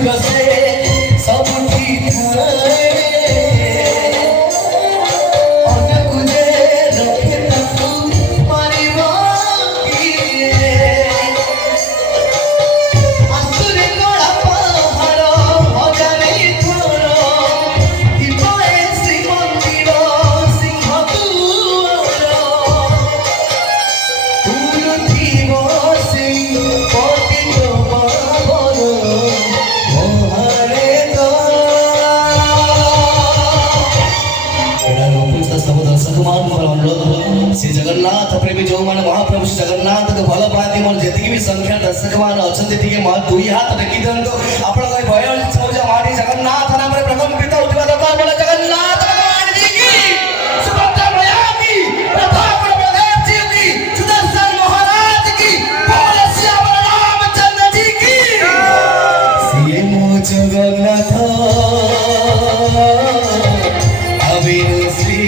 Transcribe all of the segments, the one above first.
ठाकुर से सबुठी थाए अनकु जे रखे ताकु मारिबो किए आसुरी गड़ा पहाड़ हजारे थर हिमाए श्रीमंदिर सिंह दुआर उलुथिब सिंह पतित पावन मोहरे सब दर्शक मान अनुरोध श्री जगन्नाथ प्रेमी जो मान महाप्रभु श्री जगन्नाथ को भल पाती मोर जी भी संख्या दर्शक मान अच्छा दुई हाथ टेकी दिंतु आपण भय मौजा माटी जगन्नाथ नाम प्रकंपित उठा दरकार बोला जगन्नाथ भगवान जी की सुभद्रा मैया की प्रताप बलदेव जी की सुदर्शन महाराज की बोले श्याम रामचंद्र जी की श्री मो जगन्नाथ अविनु श्री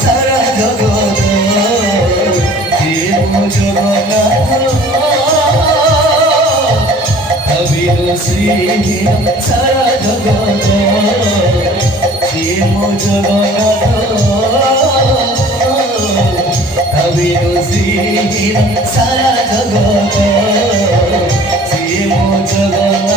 सारा जगत श्री मो जगन्नाथ अविनु श्री सारा जगत श्री मो जगन्नाथ अविनु श्री सारा जगत श्री मो जगन्नाथ